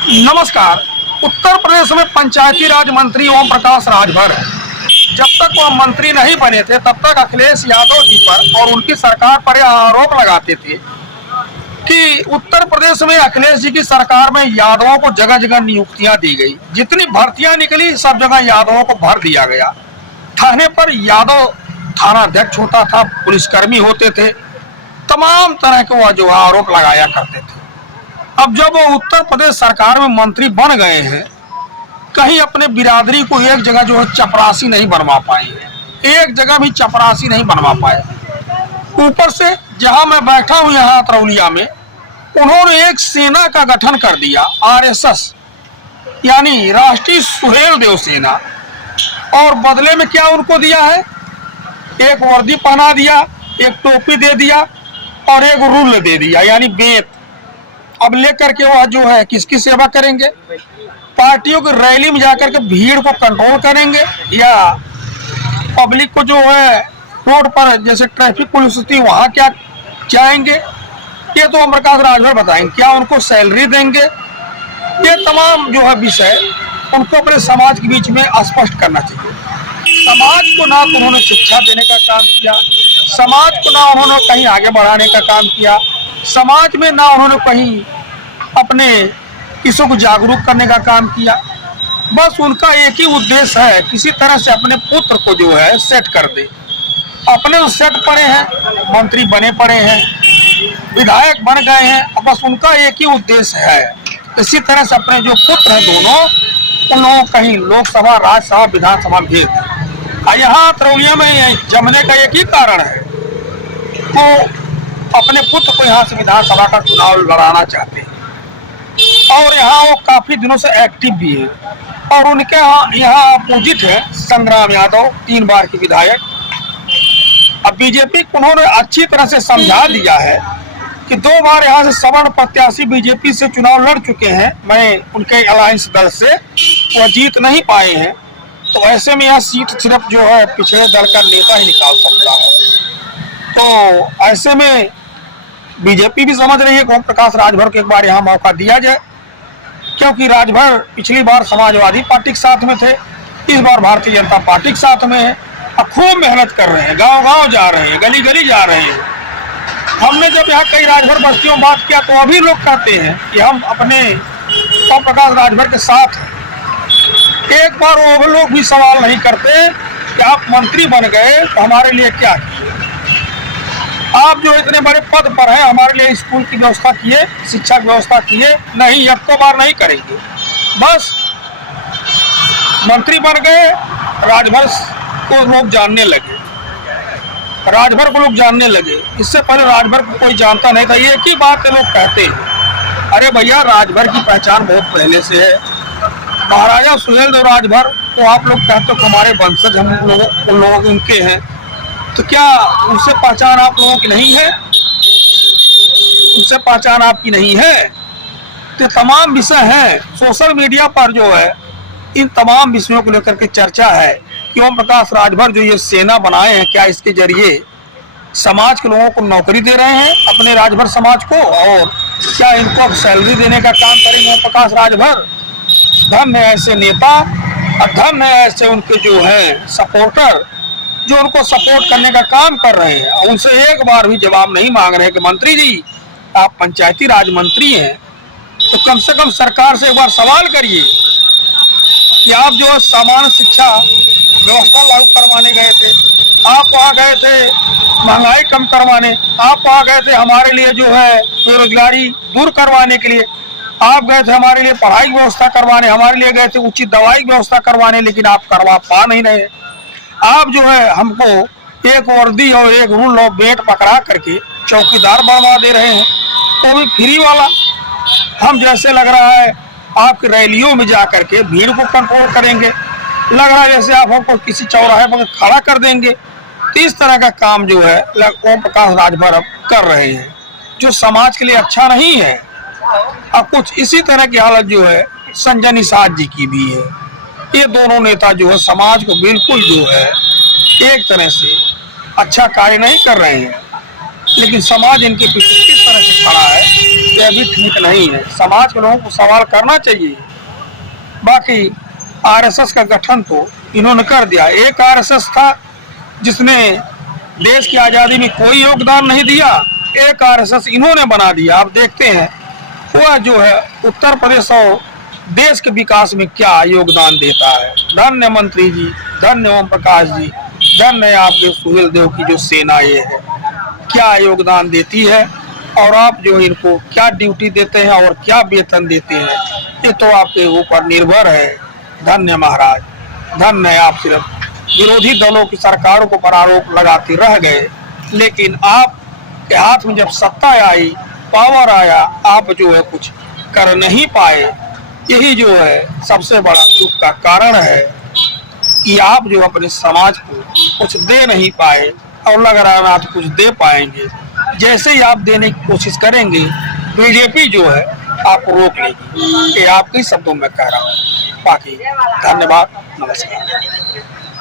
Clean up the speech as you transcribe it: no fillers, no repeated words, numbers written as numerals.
नमस्कार। उत्तर प्रदेश में पंचायती राज मंत्री ओम प्रकाश राजभर है। जब तक वह मंत्री नहीं बने थे तब तक अखिलेश यादव जी पर और उनकी सरकार पर यह आरोप लगाते थे कि उत्तर प्रदेश में अखिलेश जी की सरकार में यादवों को जगह जगह नियुक्तियां दी गई। जितनी भर्तियां निकली सब जगह यादवों को भर दिया गया। थाने पर यादव थाना अध्यक्ष होता था, पुलिसकर्मी होते थे, तमाम तरह के वह जो आरोप लगाया करते थे। अब जब वो उत्तर प्रदेश सरकार में मंत्री बन गए हैं, कहीं अपने बिरादरी को एक जगह जो है चपरासी नहीं बनवा पाए, एक जगह भी चपरासी नहीं बनवा पाए। ऊपर से जहां मैं बैठा हूं यहाँ तरौलिया में, उन्होंने एक सेना का गठन कर दिया, आरएसएस यानी राष्ट्रीय सुहेल देव सेना। और बदले में क्या उनको दिया है? एक वर्दी पहना दिया, एक टोपी दे दिया और एक रूल दे दिया यानी बेत। अब लेकर के वह जो है किसकी सेवा करेंगे? पार्टियों की रैली में जाकर के भीड़ को कंट्रोल करेंगे या पब्लिक को जो है रोड पर जैसे ट्रैफिक पुलिस होती वहां क्या जाएंगे? ये तो ओम प्रकाश राजभर बताएंगे। क्या उनको सैलरी देंगे? ये तमाम जो है विषय उनको अपने समाज के बीच में स्पष्ट करना चाहिए। समाज को ना तो उन्होंने शिक्षा देने का काम किया, समाज को ना उन्होंने कहीं आगे बढ़ाने का काम किया, समाज में ना उन्होंने कहीं अपने किसी को जागरूक करने का काम किया। बस उनका एक ही उद्देश्य है, किसी तरह से अपने पुत्र को जो है सेट कर दे। अपने तो सेट पड़े हैं, मंत्री बने पड़े हैं, विधायक बन गए हैं, बस उनका एक ही उद्देश्य है इसी तरह से अपने जो पुत्र हैं दोनों, उन लोगों कहीं लोकसभा, राज्यसभा, विधानसभा भेज दें। यहाँ तरौलिया में जमने का एक ही कारण है, वो अपने पुत्र को यहाँ से विधानसभा का चुनाव लड़ाना चाहते हैं और यहाँ वो काफी दिनों से एक्टिव भी है। और उनके यहाँ अपोजिट है संग्राम यादव, 3 बार के विधायक। अब बीजेपी को उन्होंने अच्छी तरह से समझा दिया है कि 2 बार यहाँ से सवर्ण प्रत्याशी बीजेपी से चुनाव लड़ चुके हैं, मैं उनके अलायंस दल से, वह जीत नहीं पाए हैं। तो ऐसे में यह सीट सिर्फ जो है पिछड़े दल का नेता ही निकाल सकता है। तो ऐसे में बीजेपी भी समझ रही है कि ओम प्रकाश राजभर को एक बार यहाँ मौका दिया जाए, क्योंकि राजभर पिछली बार समाजवादी पार्टी के साथ में थे, इस बार भारतीय जनता पार्टी के साथ में है और खूब मेहनत कर रहे हैं, गांव-गांव जा रहे हैं, गली-गली जा रहे हैं। हमने जब यहाँ कई राजभर बस्तियों में बात किया तो अभी लोग कहते हैं कि हम अपने ओम प्रकाश राजभर के साथ हैं। एक बार वो लोग भी सवाल नहीं करते कि आप मंत्री बन गए तो हमारे लिए क्या किए, आप जो इतने बड़े पद पर हैं हमारे लिए स्कूल की व्यवस्था किए, शिक्षा की व्यवस्था किए? नहीं, एक को बार नहीं करेंगे। बस मंत्री बन गए, राजभर को लोग जानने लगे, राजभर को लोग जानने लगे। इससे पहले राजभर को कोई जानता नहीं था। एक ही बात लोग कहते हैं, अरे भैया राजभर की पहचान बहुत पहले से है, महाराजा सुहेल देव राजभर तो आप लोग कहते हो हमारे वंशज हम उन लोगों के उनके हैं, तो क्या उनसे पहचान आप लोगों की नहीं है? उनसे पहचान आपकी नहीं है? तो तमाम विषय हैं सोशल मीडिया पर जो है, इन तमाम विषयों को लेकर के चर्चा है कि ओम प्रकाश राजभर जो ये सेना बनाए हैं, क्या इसके जरिए समाज के लोगों को नौकरी दे रहे हैं, अपने राजभर समाज को, और क्या इनको अब सैलरी देने का काम करेंगे ओम प्रकाश राजभर? धन्य है ऐसे नेता और धन्य है ऐसे उनके जो है सपोर्टर जो उनको सपोर्ट करने का काम कर रहे हैं। और उनसे एक बार भी जवाब नहीं मांग रहे कि मंत्री जी आप पंचायती राज मंत्री हैं, तो कम से कम सरकार से एक बार सवाल करिए कि आप जो सामान्य शिक्षा व्यवस्था लागू करवाने गए थे, आप वहाँ गए थे महंगाई कम करवाने, आप वहाँ गए थे हमारे लिए जो है बेरोजगारी दूर करवाने के लिए, आप गए थे हमारे लिए पढ़ाई की व्यवस्था करवाने, हमारे लिए गए थे उचित दवाई की व्यवस्था करवाने, लेकिन आप करवा पा नहीं रहे। आप जो है हमको एक वर्दी और एक रूल और बेट पकड़ा करके चौकीदार बनवा दे रहे हैं, तो भी फ्री वाला। हम जैसे लग रहा है आपकी रैलियों में जा करके भीड़ को कंट्रोल करेंगे, लग रहा है जैसे आप हमको किसी चौराहे पर खड़ा कर देंगे। तो इस तरह का काम जो है ओम प्रकाश राजभर अब कर रहे हैं, जो समाज के लिए अच्छा नहीं है। अब कुछ इसी तरह की हालत जो है संजय निषाद जी की भी है। ये दोनों नेता जो है समाज को बिल्कुल जो है एक तरह से अच्छा कार्य नहीं कर रहे हैं, लेकिन समाज इनके पीछे तरह से खड़ा है यह भी ठीक नहीं है। समाज के लोगों को सवाल करना चाहिए। बाकी आरएसएस का गठन तो इन्होंने कर दिया। एक आरएसएस था जिसने देश की आजादी में कोई योगदान नहीं दिया, एक आरएसएस इन्होंने बना दिया। आप देखते हैं वह जो है उत्तर प्रदेश और देश के विकास में क्या योगदान देता है। धन्य मंत्री जी, धन्य ओम प्रकाश जी, धन्य आपके सुहेल देव की जो सेना ये है, क्या योगदान देती है। और आप जो इनको क्या ड्यूटी देते हैं और क्या वेतन देते हैं, ये तो आपके ऊपर निर्भर है। धन्य महाराज, धन्य। आप सिर्फ विरोधी दलों की सरकारों को पर आरोप लगाते रह गए, लेकिन आपके हाथ में जब सत्ता आई, पावर आया, आप जो है कुछ कर नहीं पाए। यही जो है सबसे बड़ा दुख का कारण है कि आप जो अपने समाज को कुछ दे नहीं पाए और लग रहा है आज कुछ दे पाएंगे। जैसे ही आप देने की कोशिश करेंगे, बीजेपी जो है आपको रोक लेगी। ये आपके शब्दों में कह रहा हूँ। बाकी धन्यवाद, नमस्कार।